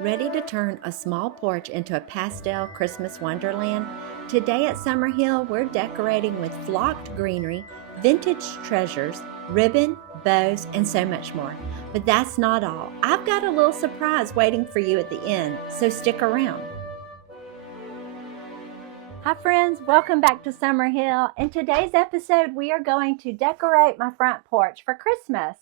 Ready to turn a small porch into a pastel Christmas wonderland? Today at Summerhill, we're decorating with flocked greenery, vintage treasures, ribbon, bows, and so much more. But that's not all. I've got a little surprise waiting for you at the end, so stick around. Hi friends, welcome back to Summerhill. In today's episode, we are going to decorate my front porch for Christmas.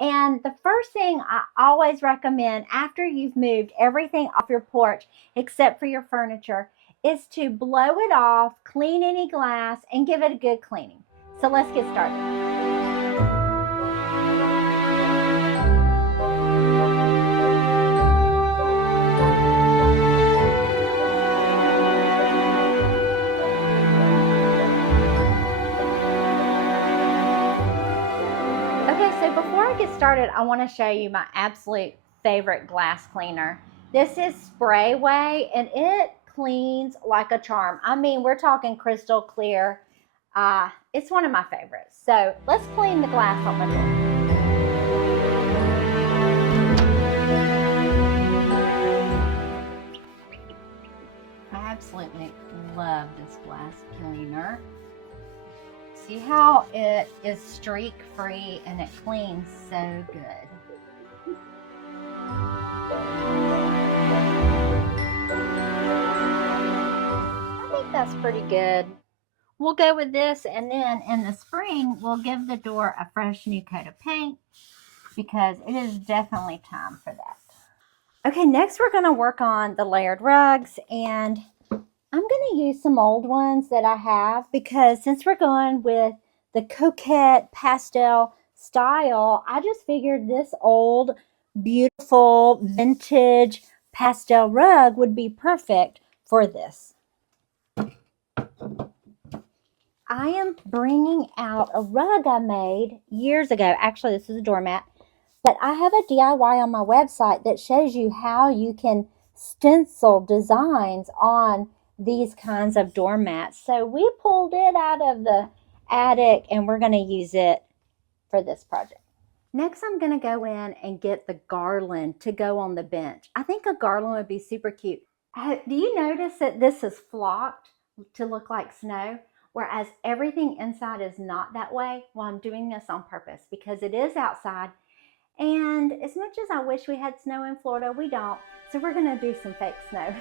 And the first thing I always recommend after you've moved everything off your porch, except for your furniture, is to blow it off, clean any glass, and give it a good cleaning. So let's get started. Before I get started, I want to show you my absolute favorite glass cleaner. This is Spray Way, and it cleans like a charm. I mean, we're talking crystal clear. It's one of my favorites. So let's clean the glass on my door. I absolutely love this glass cleaner. See how it is streak free and it cleans so good. I think that's pretty good. We'll go with this, and then in the spring we'll give the door a fresh new coat of paint because it is definitely time for that. Okay, next we're going to work on the layered rugs, and I'm going to use some old ones that I have because since we're going with the coquette pastel style, I just figured this old, beautiful, vintage pastel rug would be perfect for this. I am bringing out a rug I made years ago. Actually, this is a doormat. But I have a DIY on my website that shows you how you can stencil designs on these kinds of doormats. So we pulled it out of the attic and we're going to use it for this project. Next, I'm going to go in and get the garland to go on the bench. I think a garland would be super cute. Do you notice that this is flocked to look like snow, whereas everything inside is not that way? Well, I'm doing this on purpose because it is outside, and as much as I wish we had snow in Florida, we don't. So we're going to do some fake snow.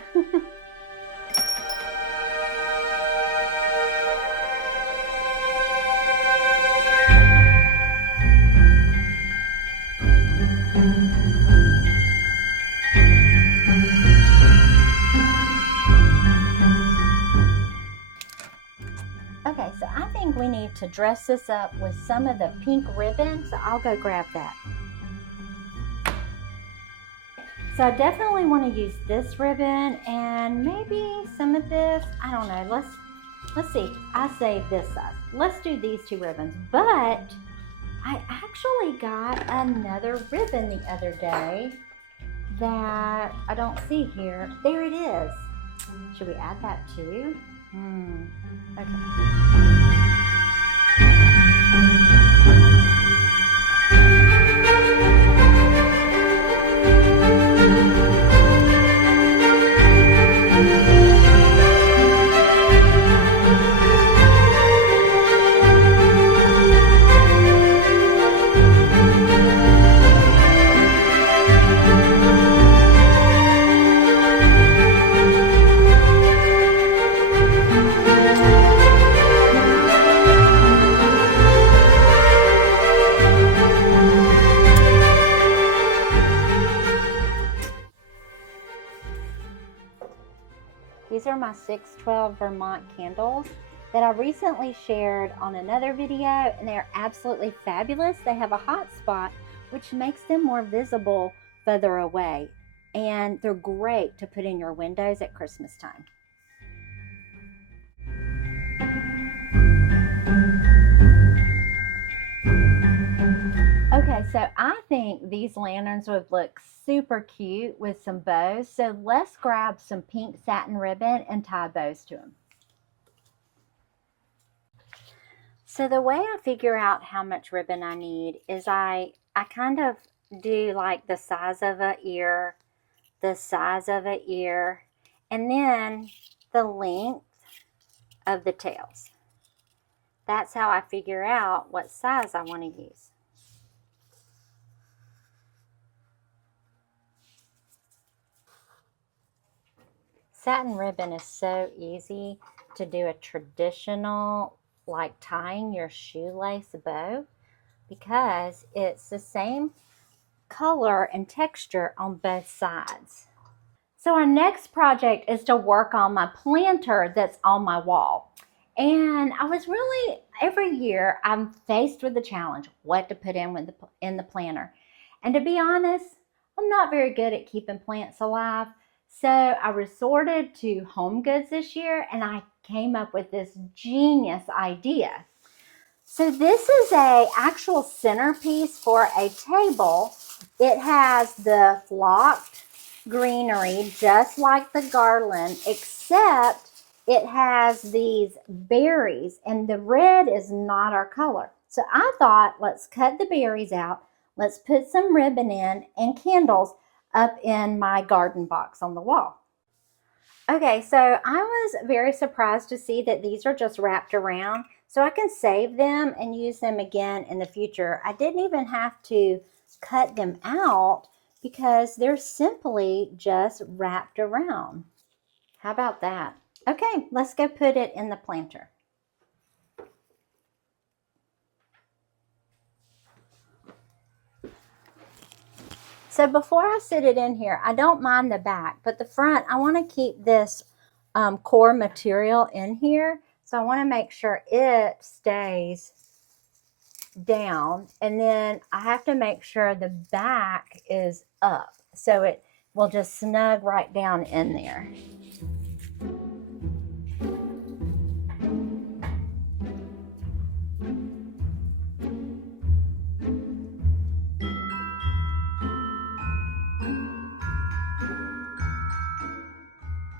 Okay, so I think we need to dress this up with some of the pink ribbon, so I'll go grab that. So I definitely want to use this ribbon and maybe some of this. I don't know. Let's see. I saved this size. Let's do these two ribbons. But I actually got another ribbon the other day that I don't see here. There it is. Should we add that too? Okay. These are my 612 Vermont candles that I recently shared on another video, and they're absolutely fabulous. They have a hot spot, which makes them more visible further away, and they're great to put in your windows at Christmas time. Okay, so I think these lanterns would look super cute with some bows. So let's grab some pink satin ribbon and tie bows to them. So the way I figure out how much ribbon I need is I kind of do like the size of an ear the size of an ear, and then the length of the tails. That's how I figure out what size I want to use. Satin ribbon is so easy to do a traditional, like tying your shoelace bow, because it's the same color and texture on both sides. So our next project is to work on my planter that's on my wall. And I was really, every year I'm faced with the challenge, what to put in the planter. And to be honest, I'm not very good at keeping plants alive. So I resorted to Home Goods this year, and I came up with this genius idea. So this is a actual centerpiece for a table. It has the flocked greenery just like the garland, except it has these berries, and the red is not our color. So I thought, let's cut the berries out, let's put some ribbon in and candles up in my garden box on the wall. Okay, so I was very surprised to see that these are just wrapped around, so I can save them and use them again in the future. I didn't even have to cut them out because they're simply just wrapped around. How about that? Okay, let's go put it in the planter. So before I sit it in here, I don't mind the back, but the front, I want to keep this core material in here. So I want to make sure it stays down, and then I have to make sure the back is up so it will just snug right down in there.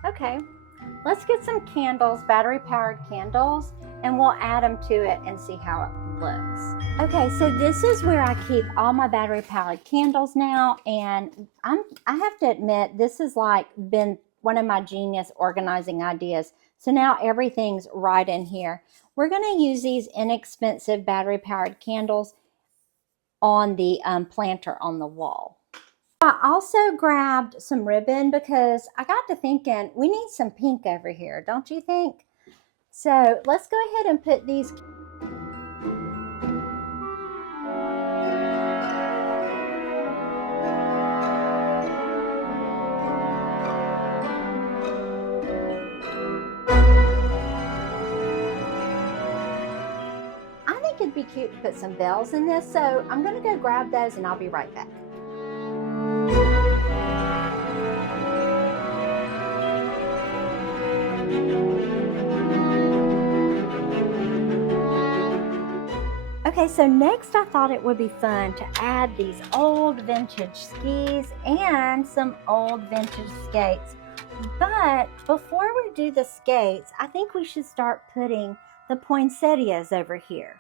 Okay, let's get some candles, battery powered candles, and we'll add them to it and see how it looks. Okay, so this is where I keep all my battery powered candles now, and I have to admit, this has like been one of my genius organizing ideas. So now everything's right in here. We're going to use these inexpensive battery powered candles on the planter on the wall. I also grabbed some ribbon because I got to thinking we need some pink over here, don't you think? So let's go ahead and put these. I think it'd be cute to put some bells in this, so I'm going to go grab those and I'll be right back. Okay, so next I thought it would be fun to add these old vintage skis and some old vintage skates. But before we do the skates, I think we should start putting the poinsettias over here.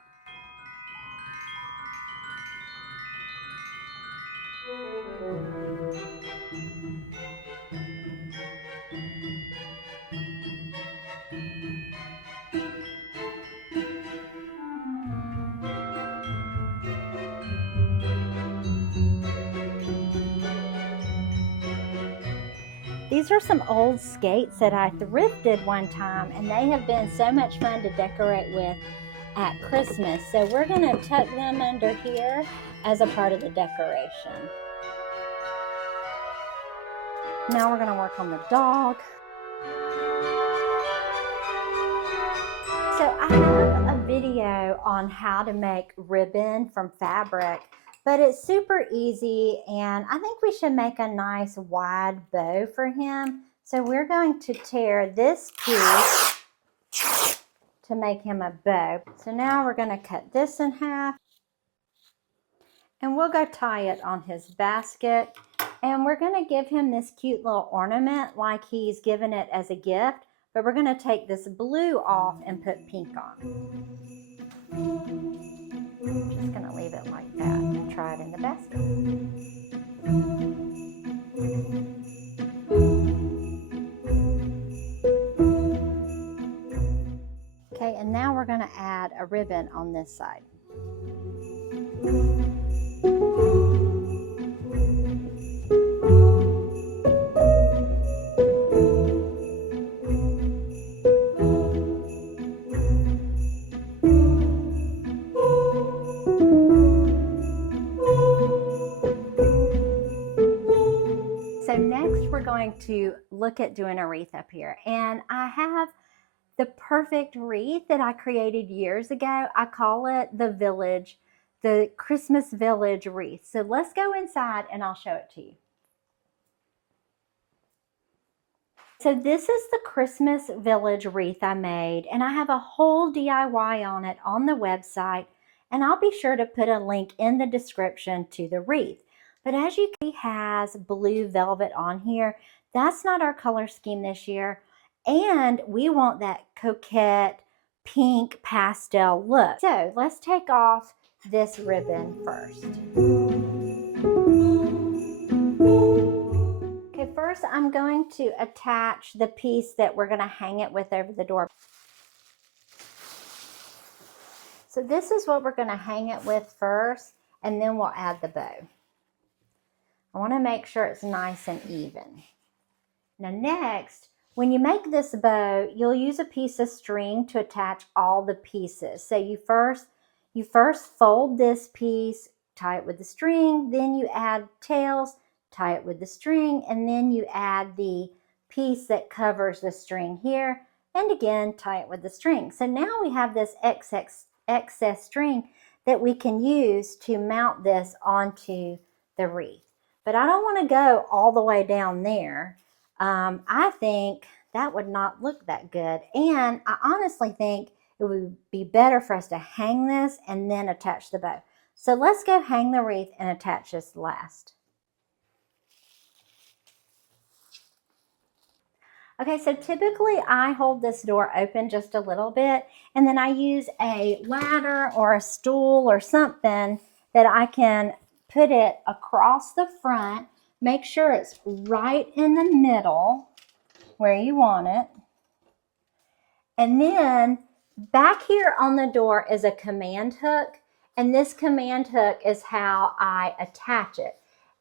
These are some old skates that I thrifted one time, and they have been so much fun to decorate with at Christmas. So we're going to tuck them under here as a part of the decoration. Now we're going to work on the dog. So I have a video on how to make ribbon from fabric, but it's super easy, and I think we should make a nice wide bow for him. So we're going to tear this piece to make him a bow. So now we're going to cut this in half, and we'll go tie it on his basket. And we're going to give him this cute little ornament like he's given it as a gift, but we're going to take this blue off and put pink on. I'm just going to leave it like that and try it in the basket. ribbon on this side. So next we're going to look at doing a wreath up here, and I have the perfect wreath that I created years ago. I call it the Christmas Village wreath. So let's go inside and I'll show it to you. So this is the Christmas Village wreath I made, and I have a whole DIY on it on the website, and I'll be sure to put a link in the description to the wreath. But as you can see, it has blue velvet on here. That's not our color scheme this year, and we want that coquette pink pastel look. So let's take off this ribbon first. Okay, first I'm going to attach the piece that we're going to hang it with over the door. So this is what we're going to hang it with first, and then we'll add the bow. I want to make sure it's nice and even. Now next, when you make this bow, you'll use a piece of string to attach all the pieces. So you first fold this piece, tie it with the string, then you add tails, tie it with the string, and then you add the piece that covers the string here, and again tie it with the string. So now we have this excess string that we can use to mount this onto the wreath. But I don't want to go all the way down there. I think that would not look that good, and I honestly think it would be better for us to hang this and then attach the bow. So let's go hang the wreath and attach this last. Okay, so typically I hold this door open just a little bit, and then I use a ladder or a stool or something that I can put it across the front. Make sure it's right in the middle where you want it. And then back here on the door is a command hook, and this command hook is how I attach it.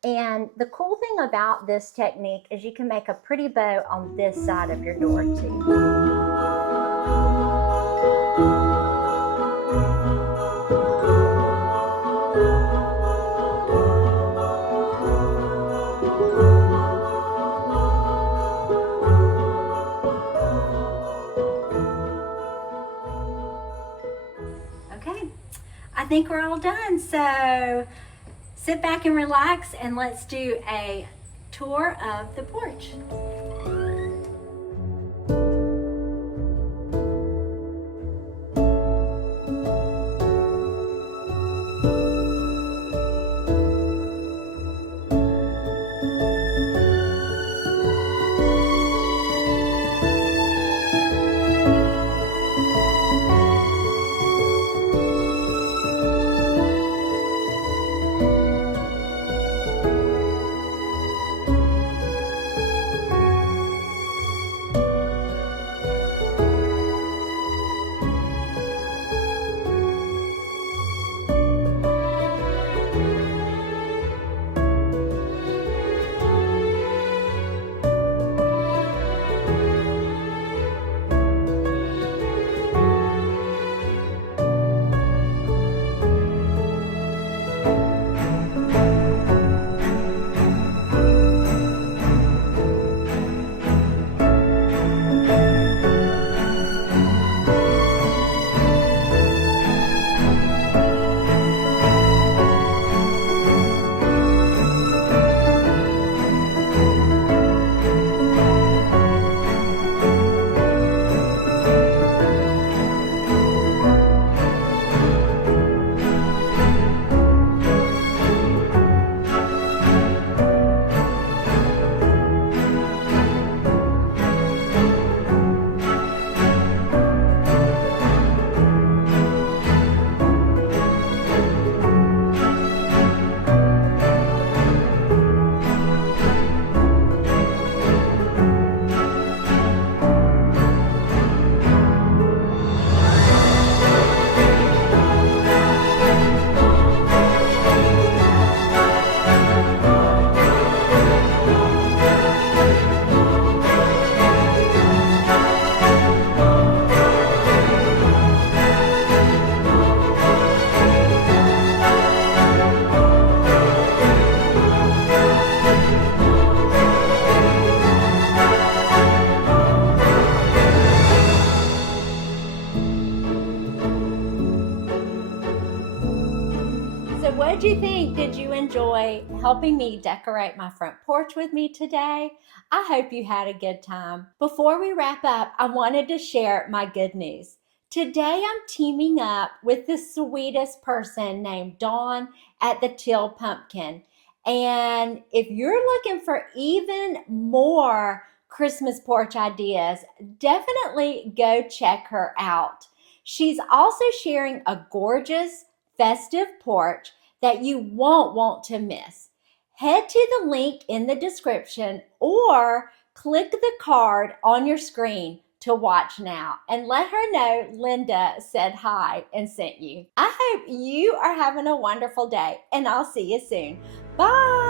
And the cool thing about this technique is you can make a pretty bow on this side of your door too. Okay, I think we're all done. So sit back and relax, and let's do a tour of the porch. you think? Did you enjoy helping me decorate my front porch with me today? I hope you had a good time. Before we wrap up, I wanted to share my good news. Today I'm teaming up with the sweetest person named Dawn at the Teal Pumpkin. And if you're looking for even more Christmas porch ideas, definitely go check her out. She's also sharing a gorgeous festive porch that you won't want to miss. Head to the link in the description or click the card on your screen to watch now and let her know Linda said hi and sent you. I hope you are having a wonderful day and I'll see you soon. Bye.